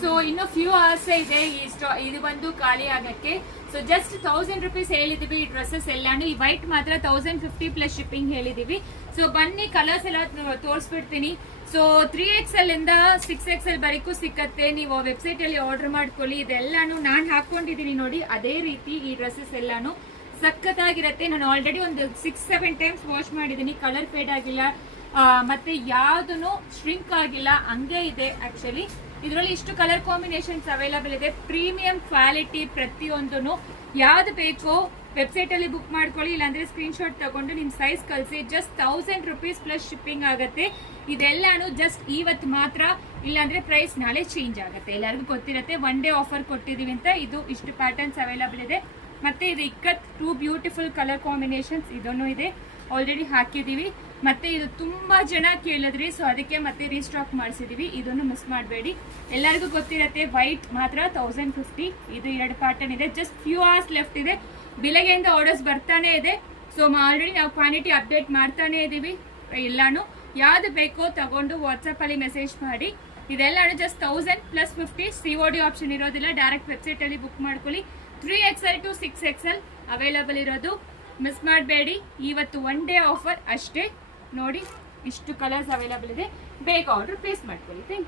So ಇನ್ನು few hours ಇದೆ ಇದು ಬಂದು ಖಾಲಿ ಆಗಕ್ಕೆ. ಸೊ ಜಸ್ಟ್ 1000 rupees ಹೇಳಿದೀವಿ ಈ ಡ್ರೆಸ್ಸಸ್ ಎಲ್ಲಾನು. ಈ ವೈಟ್ ಮಾತ್ರ 1050 ಪ್ಲಸ್ ಶಿಪ್ಪಿಂಗ್ ಹೇಳಿದೀವಿ. ಸೊ ಬನ್ನಿ ಕಲರ್ಸ್ ಎಲ್ಲ ತೋರಿಸ್ಬಿಡ್ತೀನಿ. ಸೊ 3XL ಇಂದ 6XL ವರೆಗೂ ಸಿಕ್ಕತ್ತೆ. ನೀವು ವೆಬ್ಸೈಟ್ ಅಲ್ಲಿ ಆರ್ಡರ್ ಮಾಡ್ಕೊಳ್ಳಿ. ಇದೆಲ್ಲಾನು ನಾನು ಹಾಕೊಂಡಿದೀನಿ ನೋಡಿ, ಅದೇ ರೀತಿ ಈ ಡ್ರೆಸ್ಸಸ್ ಎಲ್ಲಾನು ಸಖತ್ತಾಗಿರತ್ತೆ. ನಾನು ಆಲ್ರೆಡಿ ಒಂದು 6-7 ಟೈಮ್ಸ್ ವಾಶ್ ಮಾಡಿದೀನಿ, ಕಲರ್ ಫೇಡ್ ಆಗಿಲ್ಲ, ಮತ್ತೆ ಯಾವ್ದು ಶ್ರಿಂಕ್ ಆಗಿಲ್ಲ, ಹಂಗೆ ಇದೆ. ಆಕ್ಚುಲಿ ಇದರಲ್ಲಿ ಇಷ್ಟು ಕಲರ್ ಕಾಂಬಿನೇಷನ್ಸ್ ಅವೈಲಬಲ್ ಇದೆ. ಪ್ರೀಮಿಯಂ ಕ್ವಾಲಿಟಿ ಪ್ರತಿಯೊಂದೂ. ಯಾವ್ದು ಬೇಕೋ ವೆಬ್ಸೈಟ್ ಅಲ್ಲಿ ಬುಕ್ ಮಾಡ್ಕೊಳ್ಳಿ, ಇಲ್ಲಾಂದ್ರೆ ಸ್ಕ್ರೀನ್ ಶಾಟ್ ತಗೊಂಡು ನಿಮ್ ಸೈಜ್ ಕಳಿಸಿ. ಜಸ್ಟ್ 1000 rupees ಪ್ಲಸ್ ಶಿಪ್ಪಿಂಗ್ ಆಗುತ್ತೆ. ಇದೆಲ್ಲಾನು ಜಸ್ಟ್ ಇವತ್ತು ಮಾತ್ರ, ಇಲ್ಲಾಂದ್ರೆ ಪ್ರೈಸ್ ನಾಳೆ ಚೇಂಜ್ ಆಗುತ್ತೆ. ಎಲ್ಲರಿಗೂ ಗೊತ್ತಿರುತ್ತೆ, ಒನ್ ಡೇ ಆಫರ್ ಕೊಟ್ಟಿದೀವಿ ಅಂತ. ಇದು ಇಷ್ಟು ಪ್ಯಾಟರ್ನ್ಸ್ ಅವೈಲಬಲ್ ಇದೆ. ಮತ್ತೆ ಇದು ಇಕ್ಕತ್ 2 ಬ್ಯೂಟಿಫುಲ್ ಕಲರ್ ಕಾಂಬಿನೇಷನ್ಸ್ ಇದನ್ನು ಇದೆ, ಆಲ್ರೆಡಿ ಹಾಕಿದೀವಿ. ಮತ್ತೆ ಇದು ತುಂಬಾ ಜನ ಕೇಳಿದ್ರಿ, ಸೊ ಅದಕ್ಕೆ ಮತ್ತೆ ರೀಸ್ಟಾಕ್ ಮಾಡಿಸಿದೀವಿ. ಇದನ್ನು ಮಿಸ್ ಮಾಡಬೇಡಿ. ಎಲ್ಲರಿಗೂ ಗೊತ್ತಿರುತ್ತೆ, ವೈಟ್ ಮಾತ್ರ 1050. ಇದು 2 ಪ್ಯಾಟರ್ನ್ ಇದೆ. ಜಸ್ಟ್ ಫ್ಯೂ ಅವರ್ಸ್ ಲೆಫ್ಟ್ ಇದೆ. ಬೆಳಗ್ಗೆಯಿಂದ ಆರ್ಡರ್ಸ್ ಬರ್ತಾನೆ ಇದೆ. ಸೊ ಆಲ್ರೆಡಿ ನಾವು ಕ್ವಾಂಟಿಟಿ ಅಪ್ಡೇಟ್ ಮಾಡ್ತಾನೆ ಇದೀವಿ. ಎಲ್ಲಾನು ಯಾವ್ದು ಬೇಕೋ ತಗೊಂಡು ವಾಟ್ಸಪ್ ಅಲ್ಲಿ ಮೆಸೇಜ್ ಮಾಡಿ. ಇದೆಲ್ಲಾನು ಜಸ್ಟ್ 1000 ಪ್ಲಸ್ 50. COD ಆಪ್ಷನ್ ಇರೋದಿಲ್ಲ, ಡೈರೆಕ್ಟ್ ವೆಬ್ಸೈಟ್ ಅಲ್ಲಿ ಬುಕ್ ಮಾಡ್ಕೊಳ್ಳಿ. 3XL to 6XL ಅವೈಲಬಲ್ ಇರೋದು, ಮಿಸ್ ಮಾಡಬೇಡಿ. ಇವತ್ತು ಒನ್ ಡೇ ಆಫರ್ ಅಷ್ಟೇ. ನೋಡಿ ಇಷ್ಟು ಕಲರ್ಸ್ ಅವೈಲಬಲ್ ಇದೆ, ಬೇಗ ಆರ್ಡರ್ ಪ್ಲೇಸ್ ಮಾಡ್ಕೊಳ್ಳಿ. Thank you.